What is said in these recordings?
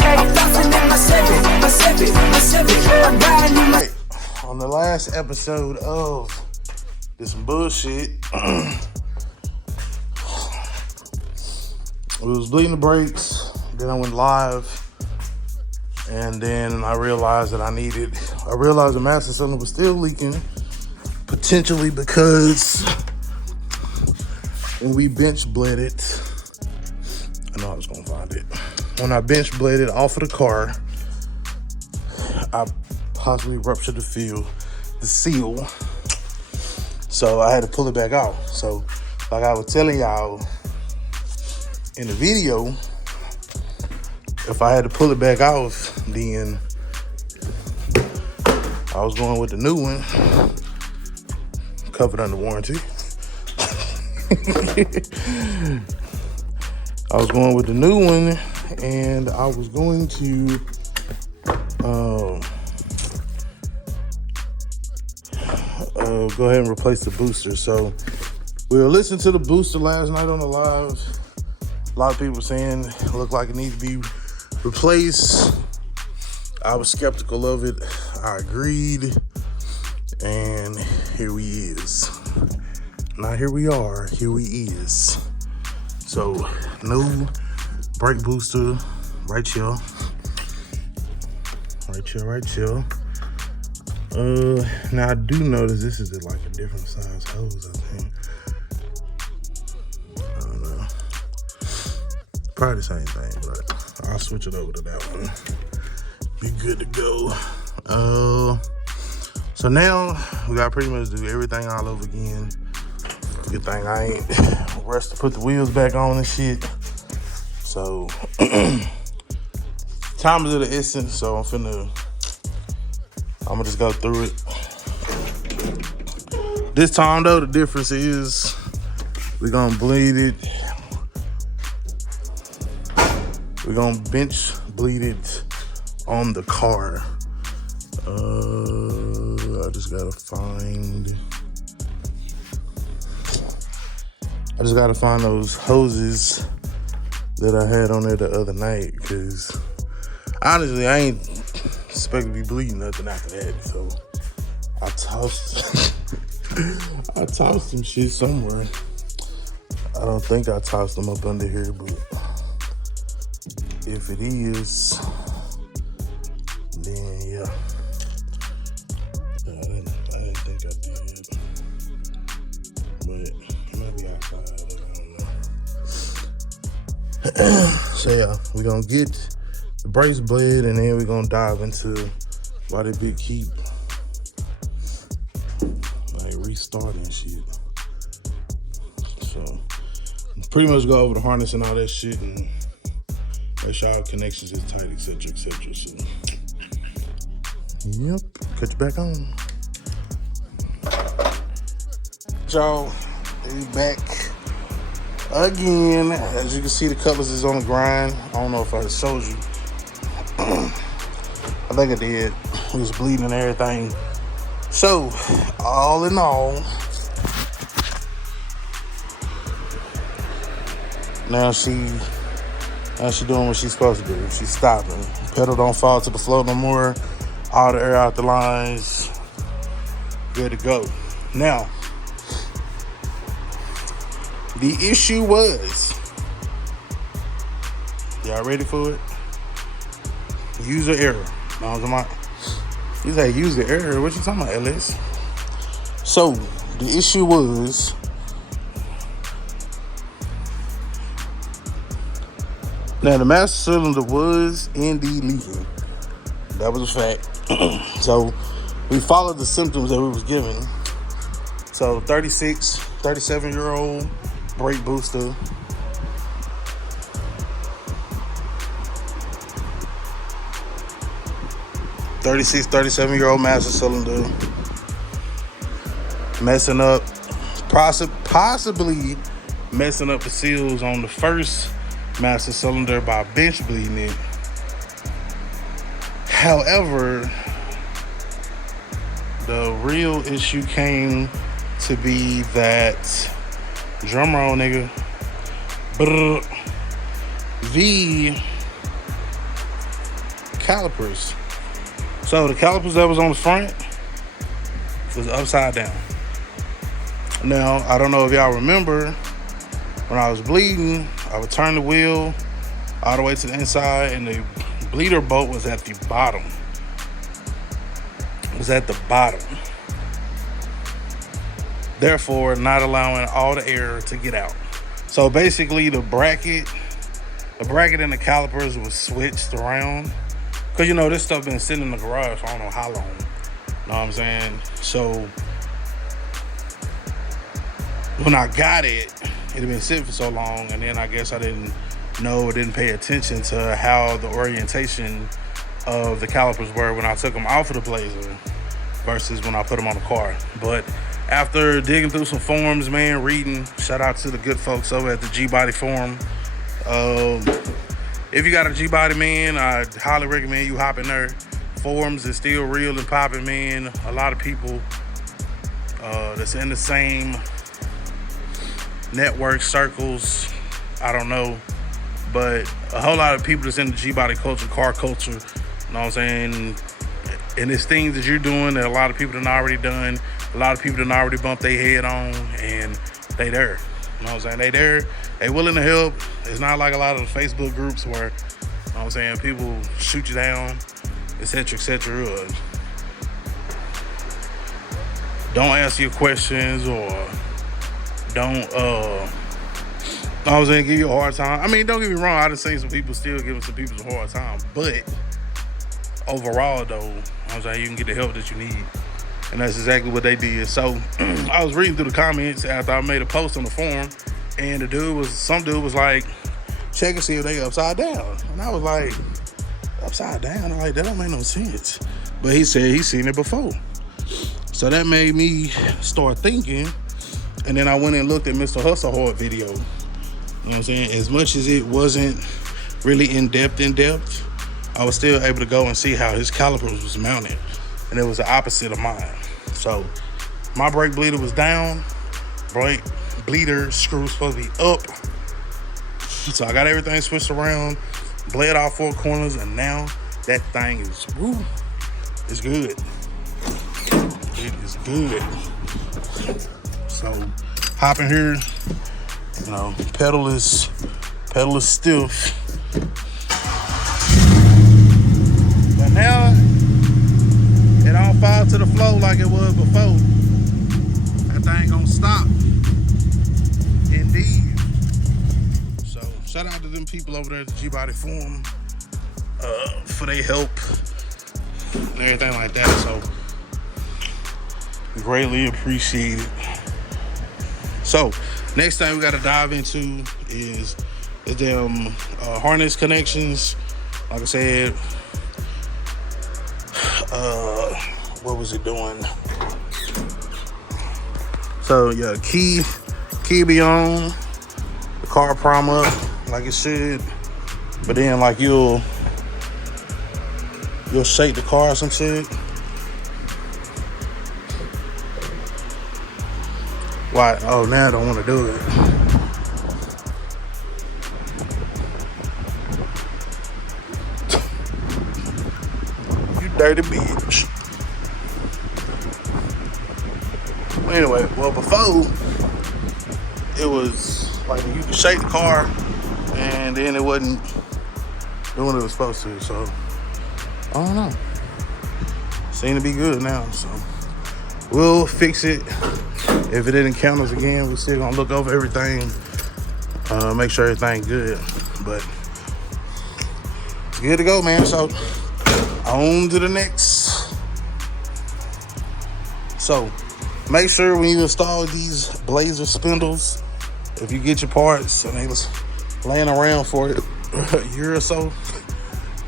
I'm flossing in my Civic. I'm riding in my... On the last episode of this bullshit, we was bleeding the brakes. Then I went live, and then I realized that I realized the master cylinder was still leaking, potentially because when we bench bled it, I know I was gonna find it. When I bench bled it off of the car, I possibly ruptured the seal. So I had to pull it back out. So like I was telling y'all in the video, if I had to pull it back off, then I was going with the new one, covered under warranty. I was going with the new one, and I was going to go ahead and replace the booster. So we were listening to the booster last night on the live. A lot of people were saying it looked like it needs to be replaced. I was skeptical of it. I agreed, and here we is. Now here we are. Here we is. So new brake booster, right here. Right here. Now I do notice this is like a different size hose, I think. I don't know. Probably the same thing, but I'll switch it over to that one. Be good to go. So now we gotta pretty much do everything all over again. Good thing I ain't rushed to put the wheels back on and shit. So time is of the essence, so I'm gonna just go through it. This time though, the difference is we're gonna bleed it. We're gonna bench bleed it on the car. I just gotta find those hoses that I had on there the other night, because honestly, I ain't expect to be bleeding nothing after that. So I tossed some shit somewhere. I don't think I tossed them up under here, but if it is, then yeah. I didn't think I did, but it might be outside. I don't know. So yeah, we're gonna get the brakes blade, and then we're gonna dive into why they big keep like restarting shit. So pretty much go over the harness and all that shit, and make sure our connections is tight, etc., etc. So yep, catch you back on. Y'all, we back again. As you can see, the Cutlass is on the grind. I don't know if I showed you. I think I did. It was bleeding and everything. So, all in all, now she doing what she's supposed to do. She's stopping. Pedal don't fall to the floor no more. All the air out the lines. Good to go. Now, the issue was, y'all ready for it? User error. You say user error? What you talking about, Ellis? So, the issue was, now the master cylinder was indeed leaking. That was a fact. So, we followed the symptoms that we was given. So, 37-year-old brake booster. 37-year-old master cylinder messing up, possibly messing up the seals on the first master cylinder by bench bleeding it. However, the real issue came to be that, drum roll, nigga, the calipers. So the calipers that was on the front was upside down. Now, I don't know if y'all remember, when I was bleeding, I would turn the wheel all the way to the inside, and the bleeder bolt was at the bottom. It was at the bottom. Therefore, not allowing all the air to get out. So basically, the bracket and the calipers was switched around. Cause you know, this stuff been sitting in the garage for I don't know how long. You know what I'm saying? So when I got it, it had been sitting for so long, and then I guess I didn't pay attention to how the orientation of the calipers were when I took them off of the Blazer versus when I put them on the car. But after digging through some forums, man, reading, shout out to the good folks over at the G-Body forum. If you got a G-Body, man, I highly recommend you hop in there. Forums is still real and popping, man. A lot of people that's in the same network circles, I don't know, but a whole lot of people that's in the G-Body culture, car culture, you know what I'm saying? And it's things that you're doing that a lot of people done already done. A lot of people done already bumped their head on, and they there. You know what I'm saying? They there. They willing to help. It's not like a lot of the Facebook groups where, you know what I'm saying, people shoot you down, etc., etc. Don't answer your questions, or don't, I was gonna give you a hard time. I mean, don't get me wrong. I done seen some people still giving some people a hard time, but overall, though, I was like, you can get the help that you need. And that's exactly what they did. So I was reading through the comments after I made a post on the forum, and some dude was like, check and see if they upside down. And I was like, upside down? I'm like, that don't make no sense. But he said he's seen it before. So that made me start thinking. And then I went and looked at Mr. Hustle Hard video. You know what I'm saying? As much as it wasn't really in depth, I was still able to go and see how his calipers was mounted. And it was the opposite of mine. So my brake bleeder was down. Brake bleeder screw supposed to be up. So I got everything switched around, bled off 4 corners, and now that thing is, woo, it's good. It is good. So hop in here, you know, pedal is stiff. But now it don't fall to the floor like it was before. That thing gonna stop. Indeed. So shout out to them people over there at the G-Body forum for their help and everything like that. So greatly appreciated. So next thing we gotta dive into is them harness connections. Like I said, what was it doing? So yeah, key be on, the car prime up like it should, but then like you'll shake the car or some shit. Why? Oh, now I don't want to do it. You dirty bitch. Anyway, well, before it was like you could shake the car and then it wasn't doing what it was supposed to. So I don't know. Seem to be good now. So we'll fix it. If it encounters again, we're still gonna look over everything, make sure everything's good. But it's good to go, man. So on to the next. So make sure when you install these Blazer spindles, if you get your parts and they was laying around for a year or so,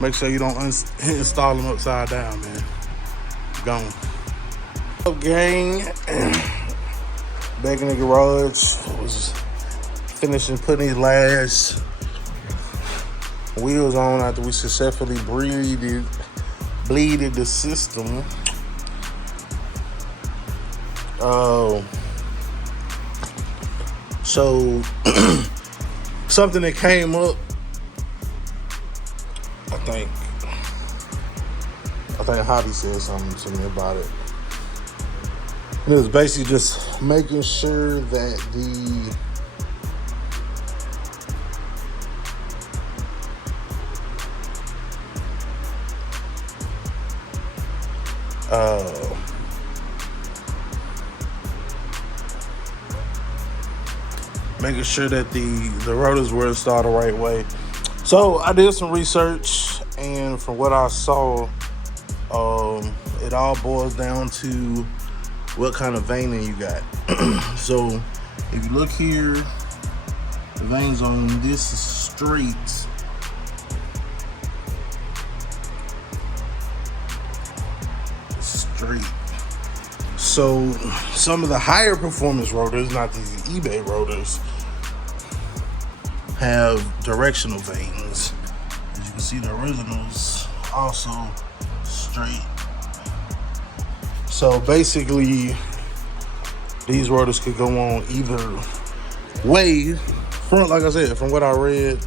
make sure you don't install them upside down, man. Gone. What's up, gang? Back in the garage, I was finishing putting these last wheels on after we successfully bleeded the system. So something that came up, I think think Hobby said something to me about it. And it was basically just making sure that the rotors were installed the right way. So I did some research, and from what I saw, it all boils down to what kind of veining you got. So if you look here, the veins on this is straight. So some of the higher performance rotors, not these eBay rotors, have directional veins. As you can see, the originals also straight. So basically, these rotors could go on either way. Front, like I said, from what I read,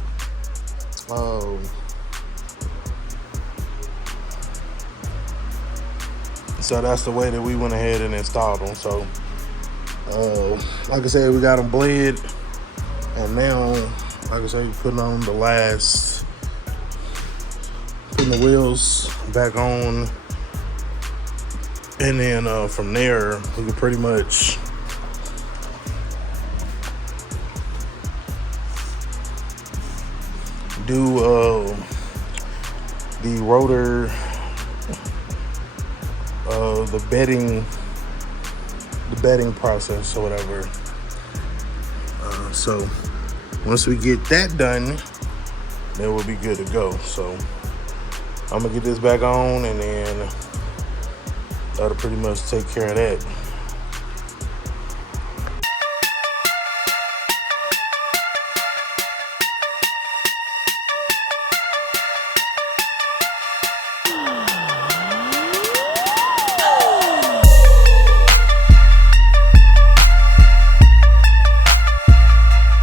so that's the way that we went ahead and installed them. So, like I said, we got them bled, and now, like I said, we're putting on the last, putting the wheels back on, and then from there, we can pretty much do the rotor, the bedding process or whatever. So once we get that done, then we'll be good to go. So I'm gonna get this back on, and then that'll pretty much take care of that.